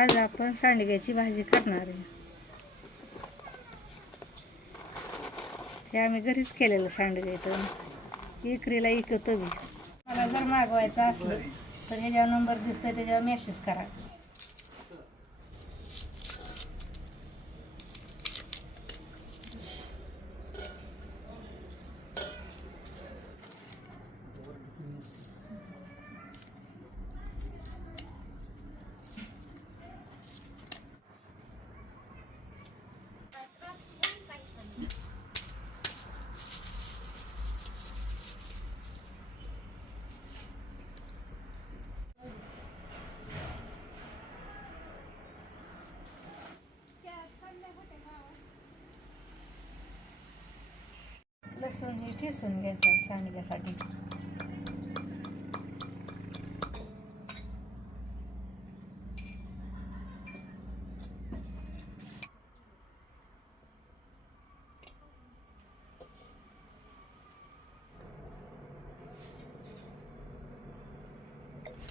आज आपण सांडग्याची भाजी करणार आहे. हे आम्ही घरीच केलेलं सांडगे तर इकरीला इकतो बी. मला जर मागवायचं असलं तर ह्याच्यावर नंबर दिसतोय त्याच्यावर मेसेज करा लसूण हे ठेसून घ्यायचं सांडग्यासाठी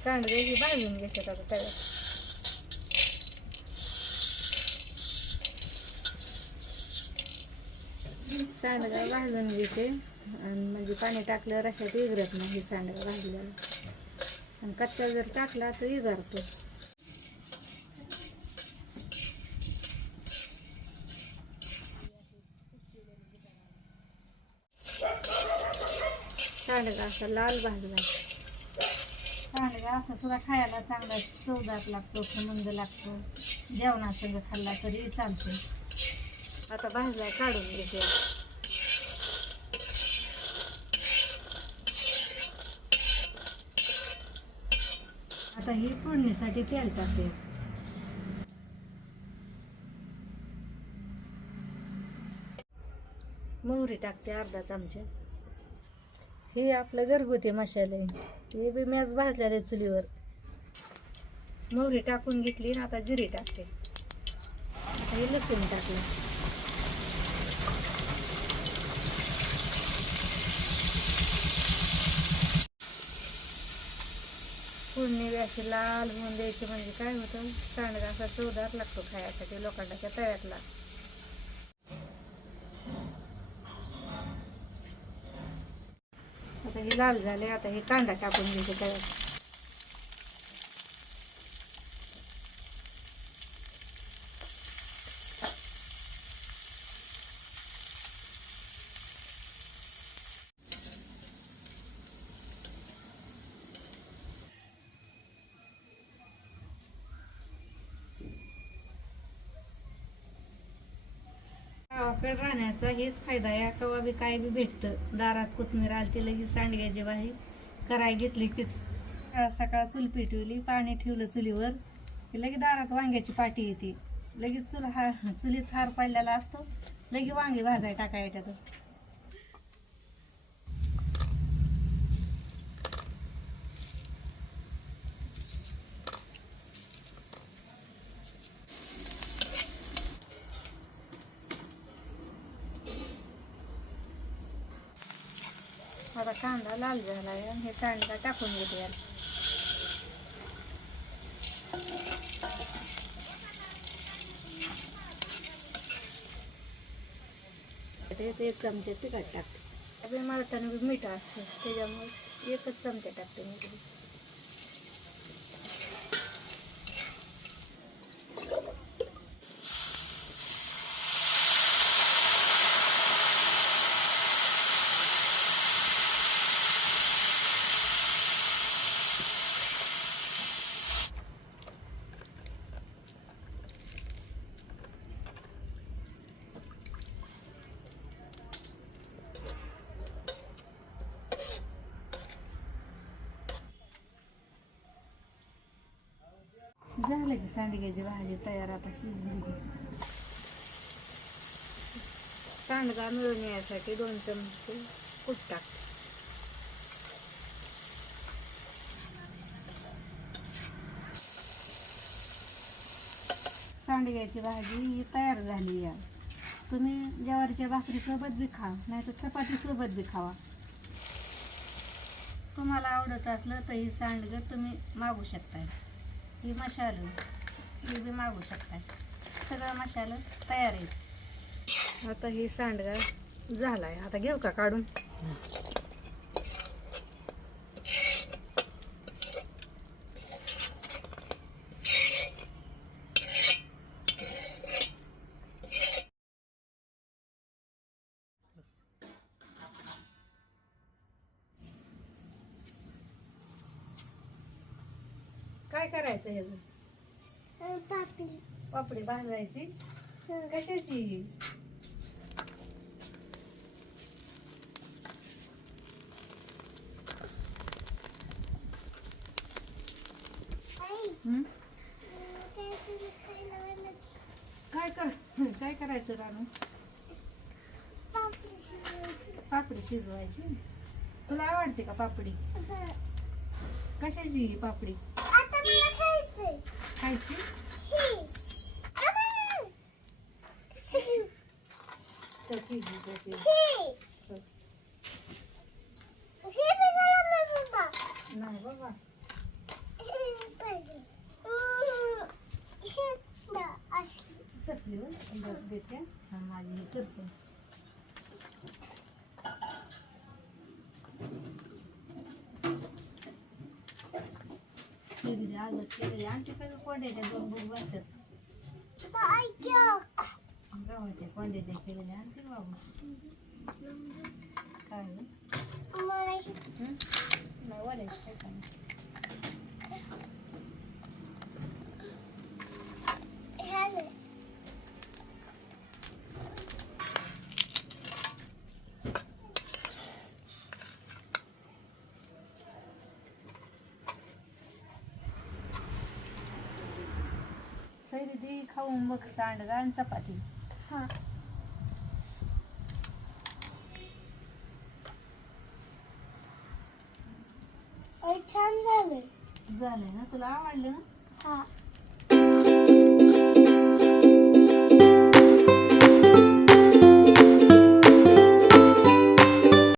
सांडगे ही भाजून घ्यायच्यात आता तव्यात सांडगा भाजून घेते आणि म्हणजे पाणी टाकल्यावर रशात इगरत नाही सांडगा भाजल्याला आणि कच्चा जर टाकला तर इगरतो सांडगा असा लाल भाजला? सांडगा असं सुद्धा खायला चांगला चवदार लागतो सुमंग लागतो. जेवणासंग खाल्ला तरी चालतो. आता भाजला काढून घेते. आता फोडणीसाठी तेल टाकते. मोहरी टाकते अर्धा चमचा. हे आपलं घरगुती मसाले हे बी मॅच भाजलेले चुलीवर. मोहरी टाकून घेतली ना आता जिरी टाकते. आता हे लसूण टाकलं. फोडणी अशी लाल होऊन द्यायची म्हणजे काय होतं सांडगा असा चवदार लागतो खायसाठी लोखंडाच्या तळ्यातला. आता हे लाल झाले आता हे कांदा टाकून घ्यायचे तळ्यात गावाकडे राहण्याचा हेच फायदा आहे. कवा बी काय बी भेटतं. दारात कोथमीर आलती लगेच सांडग्याची बाही कराय घेतली की सकाळ सकाळ चूल पेटवली पाणी ठेवलं चुलीवर. की लगेच दारात वांग्याची पाटी येते. लगेच चूल हा चुलीत हार पडलेला असतो. लगेच वांगे भाजाय टाकाय येतात आता कांदा लाल झाला आहे हे कांदा टाकून घेते याला. एक चमचे तिखट टाकते. बी मीठ असतं त्याच्यामुळे एकच चमचे टाकते मी. झालं की सांडग्याची भाजी तयार आता शिजून घे सांडगा मिळून यासाठी दोन चमचे कूट टाक सांडग्याची भाजी ही तयार झाली या तुम्ही ज्वारीच्या भाकरीसोबत बी खा नाही तर चपातीसोबत बी खावा तुम्हाला आवडत असलं तर ही सांडगं तुम्ही मागू शकता ही मसाले हे बी मागू शकताय. सगळं मसाला तयार आहे. आता हे सांडगा झालाय. आता घेऊ का काढून? काय करायचं ह्याचं पापडी. भाजायची? कशाची? काय कर काय करायचं रानू? पापडी शिजवायची. तुला आवडते का पापडी? कशाची पापडी खायची तर ठीक आहे, तर ठीक आहे. नाही बाबा कसली देते. माझी हे करते केलेली आलं केलेली आमच्या कोंड्याच्या दोन बघ वाटतात गावाच्या कोंड्याच्या केलेल्या आणखी बाबा काय हो? हं? नाही बोलायचं काय काय सैरी खाऊन मग सांडगा आणि चपाती. छान झालंय. झालंय ना? तुला आवडलं ना? हा.